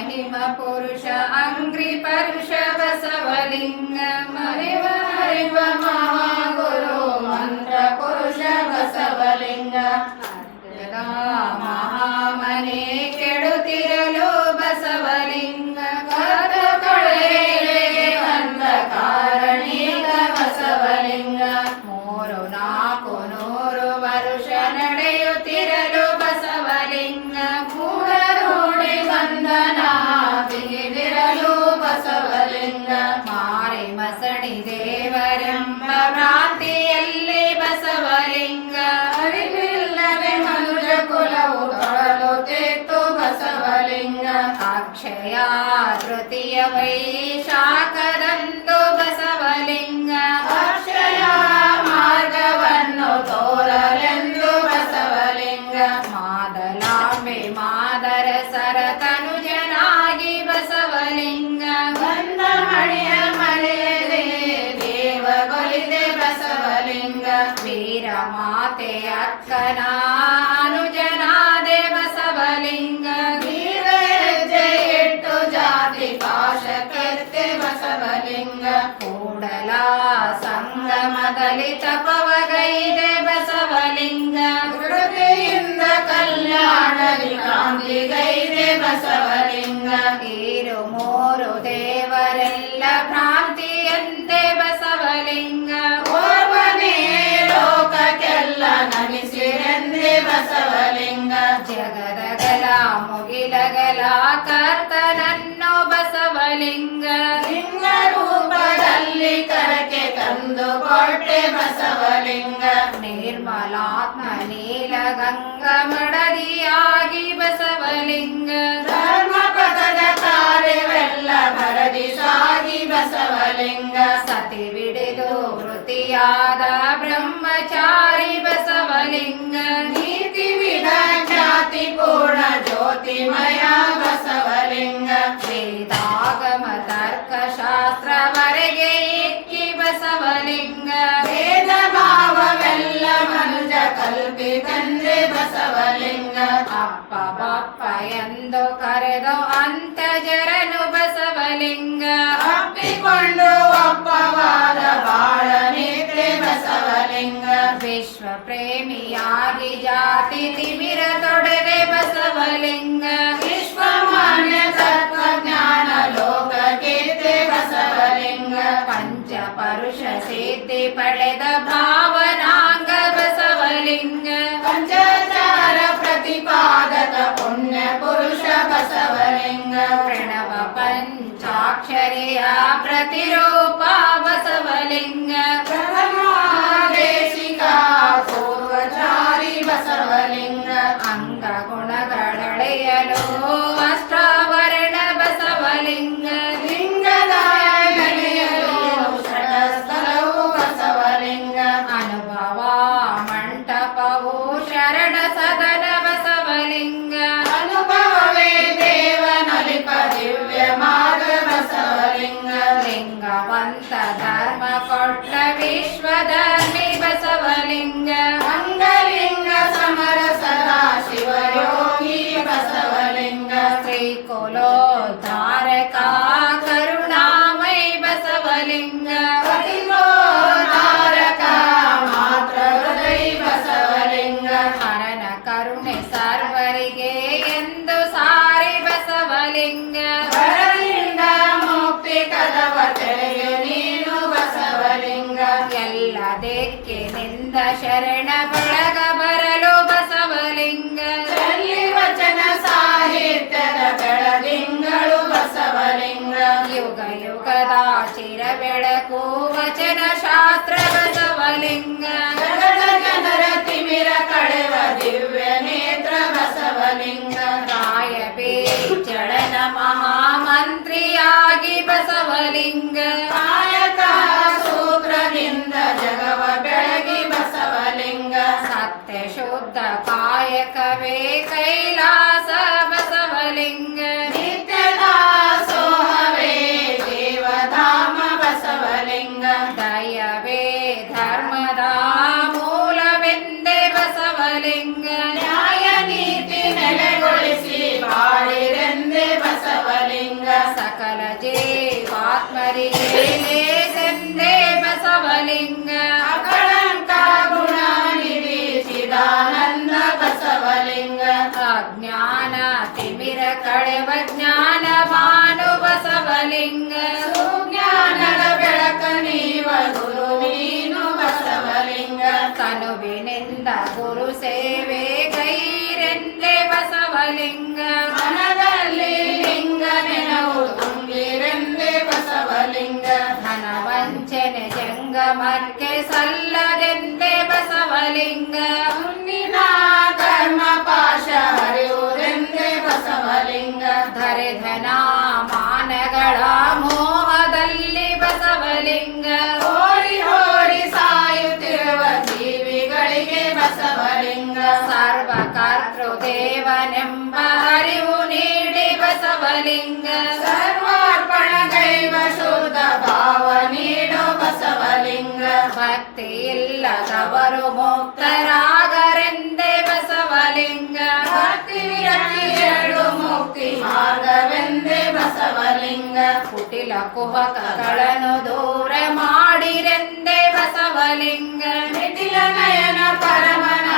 ಮಹಿಮ ಪುರುಷ ಅಂಗ್ರಿ ಪರುಷ ಬಸವಲಿಂಗ ಮರೆವ ಹರಿವ ಮಹಾಗುರು ಮಂತ್ರ ಪುರುಷ ಬಸವಲಿಂಗ ಮಹಾಮನೆ ಕೆಡುತ್ತಿರಲು ಬಸವಲಿಂಗ ಕದ ಕಳೆಗೆ ಬಂದ ಕಾರಣೀಗ ಬಸವಲಿಂಗ 300-400 ವರುಷ ನಡೆಯುತ್ತಿರಲು ಬಸವಲಿಂಗ ಮೂಢರೂಢಿ ಬಂಧನ ಬಿಗಿದಿರಲು ಬಸವಲಿಂಗ ಮಾರಿ ಮಸಣಿ ದೇವರೆಂಬ ಭ್ರಾಂತಿಯಲ್ಲಿ ಬಸವಲಿಂಗ ಅರಿವಿಲ್ಲದೆ ಮನುಜ ಕುಲವು ತೊಳಲು ತೆತ್ತು ಬಸವಲಿಂಗ ಅಕ್ಷಯ ತೃತೀಯ ವೈಶಾಖದಂದು ಬಸವಲಿಂಗ ಅಕ್ಷಯ ಮಾರ್ಗವನ್ನು ತೋರಲೆಂದು ಬಸವಲಿಂಗ ಮಾದಲಾಂಬೆ ಮಾದರ ಸರತನುಜನಾಗಿ ಬಸವಲಿಂಗ ಬಂದ ಮಣಿಯ ಮರೆಯದೆ ದೇವಗೊಲಿದೆ ಬಸವಲಿಂಗ ವೀರ ಮಾತೆ ಅಕ್ಕನ ಅನುಜನಾದೆ ಬಸವಲಿಂಗ ವೀರ ಹೆಜ್ಜೆ ಇಟ್ಟು ಜಾತಿ ಪಾಶ ಕೆತ್ತೆ ಬಸವಲಿಂಗ ಕೂಡಲ ಸಂಗಮದಲ್ಲಿ ತಪವಗೈದೆ ಬಸವಲಿಂಗ ದೃಢತೆಯಿಂದ ಕಲ್ಯಾಣದಿ ಕ್ರಾಂತಿಗೈದೆ ಬಸವಲಿಂಗ ಈರು ಮೂರು ದೇವರೆಲ್ಲ ಭ್ರಾಂತಿಯಂತೆ ಬಸವಲಿಂಗ ಓರ್ವನೇ ಲೋಕಕ್ಕೆಲ್ಲ ನಮಿಸಿರೆಂದೆ ಬಸವಲಿಂಗ ಜಗದಗಲ ಮುಗಿಲಗಲ ಕರ್ತನನ್ನು ಬಸವಲಿಂಗ ಲಿಂಗ ರೂಪದಲ್ಲಿ ಕರಕೆ ತಂದು ಕೊಟ್ಟೆ ಬಸವಲಿಂಗ ನಿರ್ಮಲಾತ್ಮ ನೀಲ ಗಂಗಾ ಮಡದಿಯಾಗಿ ಬಸವಲಿಂಗ ಧರ್ಮ ಪದದ ಕಾರ್ಯವೆಲ್ಲ ಭರದಿ ಸಾಗಿ ಬಸವಲಿಂಗ ಸತಿ ಬಿಡಿದು ವೃತ್ತಿಯಾದ ಬ್ರಹ್ಮಚಾರಿ ಬಸವಲಿಂಗ ನೀತಿ ವಿಧ ಖ್ಯಾತಿ ಪೂರ್ಣ ಜ್ಯೋತಿಮಯ ಬಸವಲಿಂಗ ವೇದಾಗಮ ತರ್ಕ ಶಾಸ್ತ್ರವರೆಗೆ ಇಕ್ಕಿ ಬಸವಲಿಂಗ ವೇದ ಭಾವವೆಲ್ಲ ಮನುಜ ಕಲ್ಪಿತಂದ್ರೆ ಬಸವಲಿಂಗ ಅಪ್ಪ ಬಪ್ಪ ಎಂದು ಕರೆದು ಅಂತಜರನು ಬಸವಲಿಂಗ ಅಪ್ಪಿಕೊಂಡು ಒಪ್ಪವಾದ ಬಾಳ ನೇತ್ರೆ ಬಸವಲಿಂಗ ವಿಶ್ವ ಪ್ರೇಮಿಯಾಗಿ ಜಾತಿ ತಿಮಿರ ತೊಡೆದೆ ಬಸವಲಿಂಗ ವಿಶ್ವಮಾನ್ಯ ತತ್ವಜ್ಞಾನ ಲೋಕ ಕೀರ್ತಿ ಬಸವಲಿಂಗ ಪಂಚ ಪರುಷ ಸಿದ್ಧಿ ಪಡೆದ ಭಾವನಾಂಗ ಬಸವಲಿಂಗ ಪಂಚಚಾರ ಪ್ರತಿಪಾದಕ ಪುಣ್ಯ ಪುರುಷ ಬಸವಲಿಂಗ ಪ್ರಣವ ಪಂಚಾಕ್ಷರಿಯ ಪ್ರತಿರೂಪ ಬಸವಲಿಂಗ ಪ್ರಥಮಾದೇಶಿಕ ಪೂರ್ವಚಾರಿ ಬಸವಲಿಂಗ ಅಂಗ ಗುಣಗಳಳೆಯಲು ಅಷ್ಟಾವರಣ ಬಸವಲಿಂಗ ಲಿಂಗದ ನೆಲೆಯಲು ಷಡಸ್ಥಲವು ಬಸವಲಿಂಗ ಅನುಭವ ಮಂಟಪವು ಶರಣ ಸದನ ಬಸವಲಿಂಗ ಅನುಭವವೇ ದೇವನಲಿಪ ದಿವ್ಯ ಮಾರ್ಗ ಬಸವಲಿಂಗ ಲಿಂಗವಂತ ಧರ್ಮ ಕೊಟ್ಟ ವಿಶ್ವಧರ್ಮಿ ಬಸವಲಿಂಗ ಅಂಗಲಿಂಗ ಸಮರಸದ ಶಿವಯೋಗಿ ಬಸವಲಿಂಗ ಶ್ರೀಕುಲೋದ್ಧಾರಕ ಕರುಣಾಮಯ ಬಸವಲಿಂಗ ಪತಿಲೋದ್ಧಾರಕ ಮಾತ್ರ ಹೃದಯ ಬಸವಲಿಂಗ ಹರನ ಕರುಣೆ ಸರ್ವರಿಗೆ ಎಂದು ಸಾರಿ ಬಸವಲಿಂಗ ಹರನಿಂದ ಮುಕ್ತಿ ಕದವ ತೆರೆಯು ನೀನು ಬಸವಲಿಂಗ ಎಲ್ಲ ದಿಕ್ಕಿನಿಂದ ಶರಣ ಬಳಗ ಬರಲು ಬಸವಲಿಂಗ ಚಲ್ಲಿ ವಚನ ಸಾಹಿತ್ಯದ ಬೆಳದಿಂಗಳು ಬಸವಲಿಂಗ ಯುಗ ಯುಗದ ಚಿರ ಬೆಳಕು ವಚನ ಶಾಸ್ತ್ರ ಬಸವಲಿಂಗ ಜಗದ ಜನರ ತಿಮಿರ ಕಳೆವ ದಿವ್ಯ ನೇತ್ರ ಬಸವಲಿಂಗ ರಾಯ ಚಳನ ಮಹಾಮಂತ್ರಿಯಾಗಿ ಬಸವಲಿಂಗ ಕಾಯಕ ಸೂತ್ರದಿಂದ ಜಗವ ಬೆಳಗಿ ಬಸವಲಿಂಗ ಸತ್ಯ ಶುದ್ಧ ಕಾಯಕವೇ ಕೈಲಾಸ ಬಸವಲಿಂಗ ನಿತ್ಯದ ಸೋಹವೇ ದೇವಧಾಮ ಬಸವಲಿಂಗ ದಯವೇ ಧರ್ಮದ ಮೂಲವೆಂದೇ ಬಸವಲಿಂಗ ನ್ಯಾಯ ನೀತಿ ನೆಲೆಗೊಳಿಸಿ ಬಾಳಿರೆಂದೇ ಬಸವ ತಿಮಿರ ಕಳೆವ ಜ್ಞಾನ ಭಾನು ಬಸವಲಿಂಗ ಸುಜ್ಞಾನದ ಬೆಳಕ ನೀವ ಗುರು ನೀನು ಬಸವಲಿಂಗ ತನುವಿನಿಂದ ಗುರು ಸೇವೆ ಗೈರೆಂದೆ ಬಸವಲಿಂಗ ಮನದಲ್ಲಿ ಲಿಂಗ ನೆನವು ತುಂಬಿರೆಂದೆ ಬಸವಲಿಂಗ ಧನ ವಂಚನೆ ಜಂಗಮಕ್ಕೆ ಸಲ್ಲದೆಂದೆ ಬಸವಲಿಂಗ ಹುಣ್ಣಿನ ಕರ್ಮ ಪಾಶ ಹರಿಯುವುದೆಂದೆ ಬಸವಲಿಂಗ ಧರೆ ಧನ ಮಾನಗಳ ಮೋಹದಲ್ಲಿ ಬಸವಲಿಂಗ ಹೋರಿ ಹೋರಿ ಸಾಯುತ್ತಿರುವ ಜೀವಿಗಳಿಗೆ ಬಸವಲಿಂಗ ಸರ್ವಕರ್ತೃ ದೇವನೆಂಬ ಅರಿವು ನೀಡಿ ಬಸವಲಿಂಗ ಸರ್ವಾರ್ಪಣಗೈವ ಶುದ್ಧ ಭಾವ ನೀಡು ಬಸವಲಿಂಗ ಭಕ್ತಿ ಇಲ್ಲದವರು ಮುಕ್ತರಾಗರೆಂದೇ ಬಸವಲಿಂಗ ಭಕ್ತಿ ವಿರಕ್ತಿ ಎರಡು ಮುಕ್ತಿ ಮಾರ್ಗವೆಂದೇ ಬಸವಲಿಂಗ ಕುಟಿಲ ಕುಹಕಗಳನ್ನು ದೂರ ಮಾಡಿರೆಂದೇ ಬಸವಲಿಂಗ ನಿಟಿಲ ನಯನ ಪರಮನ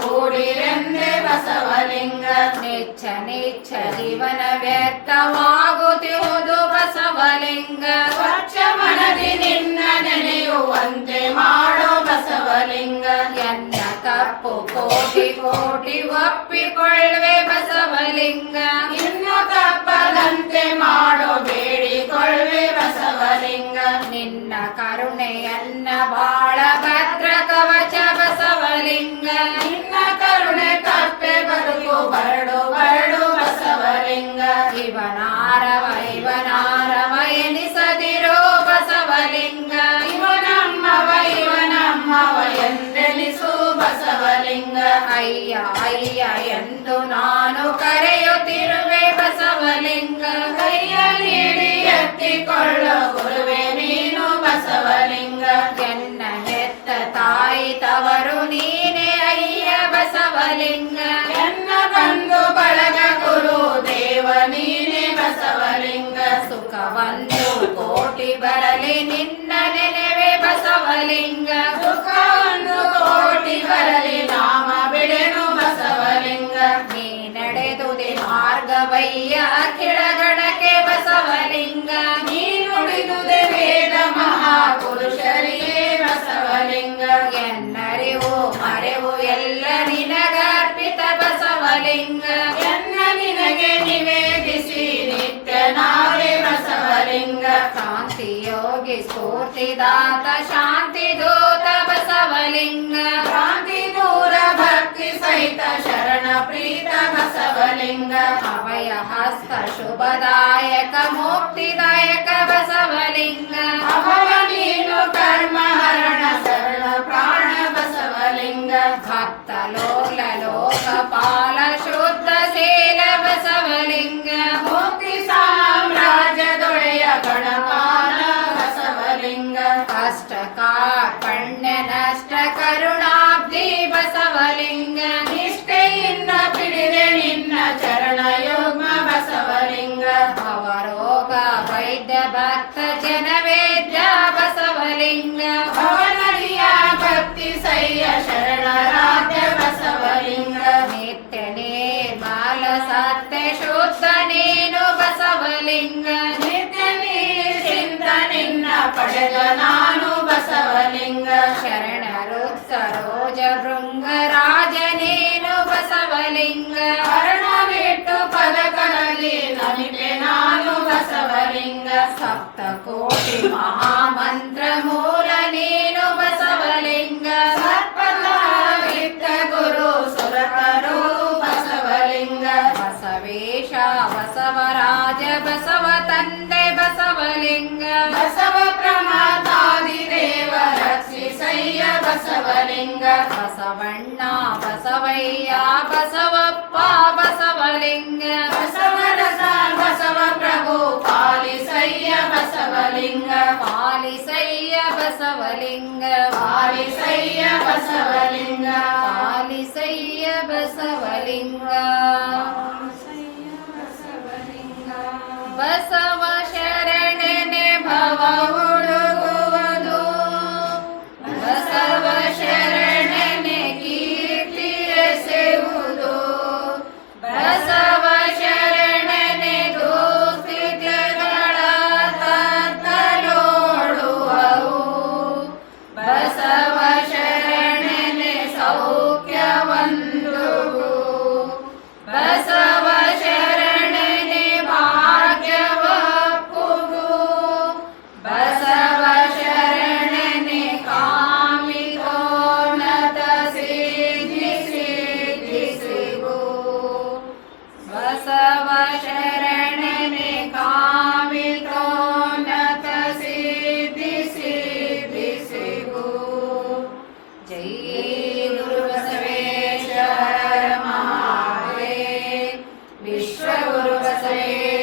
ಕೂಡಿರೆಂದೇ ಬಸವಲಿಂಗ ನಿಚ್ಚ ನಿಚ್ಚ ಜೀವನ ವ್ಯರ್ಥವಾಗುತ್ತಿರುವುದು ಬಸವಲಿಂಗ ಸ್ವಚ್ಛ ಮನದಿ ನಿನ್ನ ನೆನೆಯುವಂತೆ ಮಾಡೋ ಬಸವಲಿಂಗ ಎನ್ನ ತಪ್ಪು ಕೋಟಿ ಕೋಟಿ ಒಪ್ಪಿಕೊಳ್ಳುವೆ ಬಸವಲಿಂಗ ಇನ್ನು ತಪ್ಪದಂತೆ ಮಾಡೋ ಬೇಡಿಕೊಳ್ಳುವೆ ಬಸವಲಿಂಗ ನಿನ್ನ ಕರುಣೆಯನ್ನ ಬಾಳ ಭದ್ರ ಕವಚ ಬಸವಲಿಂಗ ನಿನ್ನ ಕರುಣೆ ತಪ್ಪೆ ಬದುಕು ಬರಡು ಬರಡು ಬಸವಲಿಂಗ ಇವನಾರವ ಇವನಾರವ ಎನಿಸದಿರೋ ಬಸವಲಿಂಗ ಇವನಮ್ಮವ ಇವನಮ್ಮವ ಎಂದೆನಿಸು ಬಸವಲಿಂಗ ಅಯ್ಯ ಅಯ್ಯ ಎಂದು ನಾನು ಕರೆಯುತ್ತಿರುವೆ ಬಸವಲಿಂಗ ಕೈಯ ನೀಡಿ ಎತ್ತಿಕೊಳ್ಳೋ ಗುರುವೆ ನೀನು ಬಸವಲಿಂಗ ಎನ್ನ ಹೆತ್ತ ತಾಯಿ ತವರು ನೀನೆ ಅಯ್ಯ ಬಸವಲಿಂಗ ಎನ್ನ ಬಂಧು ಬಳಗ ಗುರು ದೇವ ನೀನೆ ಬಸವಲಿಂಗ ಸುಖವನ್ನು ಕೋಟಿ ಬರಲಿ ನಿನ್ನ ನೆನೆವೆ ಬಸವಲಿಂಗ ಸುಖವನ್ನು ಕೋಟಿ ಬರಲಿ ನಾಮ ಬಿಡೆನು ಬಸವಲಿಂಗ ನೀ ನಡೆದುದೆ ಮಾರ್ಗವಯ್ಯ ಕೆಳಗಣಕ್ಕೆ ಬಸವಲಿಂಗ ನೀ ನುಡಿದುದೆ ವೇದ ಮಹಾಪುರುಷರಿಗೆ ಬಸವಲಿಂಗ ಎನ್ನರಿವು ಮರೆವು ಎಲ್ಲ ನಿನಗರ್ಪಿತ ಬಸವಲಿಂಗ ಎನ್ನ ನಿನಗೆ ನಿವೇದಿಸಿ ನಿತ್ಯ ನಾವೇ ಬಸವಲಿಂಗ ಶಾಂತಿ ಯೋಗಿ ಸ್ಫೂರ್ತಿದಾತ ಶಾಂತಿ ದೂತ ಬಸವಲಿಂಗ ಶಾಂತಿ ದೂರ ಭಕ್ತಿ ಸಹಿತ ಶರಣ ಪ್ರೀತ ಬಸವಲಿಂಗ ಅಭಯ ಹಸ್ತ ಶುಭದಾಯಕ ಮುಕ್ತಿದಾಯಕ ಬಸವಲಿಂಗ ಅಭಯ ನೀನು ಕರ್ಮ ಹರಣ ಶರಣ ಪ್ರಾಣ ಬಸವಲಿಂಗ ಭಕ್ತ ಲೋಲ ಲೋಕಪಾಲ ಶುದ್ಧ ಶೀಲ ಬಸವಲಿಂಗ ಮುಕ್ತಿ ಸಾಮ್ರಾಜ್ಯದೊಡೆಯ ಗಣಪಾಲ ಬಸವಲಿಂಗ ಅಷ್ಟ ಕಾರ್ಪಣ್ಯ ನಷ್ಟ ಕರುಣಾಬ್ಧಿ ಬಸವಲಿಂಗ ನಿಷ್ಠೆಯಿಂದ ಬಿಡಿದೆ ನಿನ್ನ ಚರಣ ಯೋಗ ಬಸವಲಿಂಗ ಭವರೋಗ ವೈದ್ಯ ಭಕ್ತ ಜನವೇದ್ಯ ಬಸವಲಿಂಗ ಭವನದಿಯ ಭಕ್ತಿ ಸಯ್ಯ ಶರಣರಾಧ್ಯ ಬಸವಲಿಂಗ ನಿತ್ಯ ನಿರ್ಮಲ ಸತ್ಯ ಶುದ್ಧ ನೀನು ಬಸವಲಿಂಗ ನಿತ್ಯ ನೀರಿಂದ ನಿನ್ನ ಪಡೆದ ನಾನು ಬಸವಲಿಂಗ ಶರಣರು ಸರೋಜ ಭೃಂಗರಾಜ ನೀನು ಬಸವಲಿಂಗ ಹರಣ ಬಿಟ್ಟು ಪದಕದಲ್ಲಿ ನಮಿತೆ ನಾನು ಬಸವಲಿಂಗ ಸಪ್ತ ಕೋಟಿ ಮಹಾಮಂತ್ರ ಮೂಲ ನೀನು ಬಸವಲಿಂಗ ಸರ್ಪದ ವಿತ್ತ ಗುರು ಸುರಕರು ಬಸವಲಿಂಗ ಬಸವೇಶ ಬಸವರಾಜ ಬಸವ ತಂದೆ ಬಸವಲಿಂಗ ಬಸವ ಪ್ರಮಾದಾದಿ ದೇವ ರಕ್ಷಿಸಯ್ಯ ಬಸವಲಿಂಗ ಬಸವಣ್ಣ ಬಸವಯ್ಯ ಬಸವಪ್ಪ ಬಸವಲಿಂಗ ಬಸವರಸ ಬಸವ ಪ್ರಭು ಪಾಲಿಸಯ್ಯ ಬಸವಲಿಂಗ ಪಾಲಿಸಯ್ಯ ಬಸವಲಿಂಗ ಪಾಲಿಸಯ್ಯ ಬಸವಲಿಂಗ ಪಾಲಿಸಯ್ಯ ಬಸವಲಿಂಗ ಬಸವ ಶರಣನೆ ಭವ ಹುಡುಗುವುದು ಬಸವ ಶರಣನೆ ಕೀರ್ತಿ ಎಸೆಯುವುದು ಬಸವ ದೇವರೇ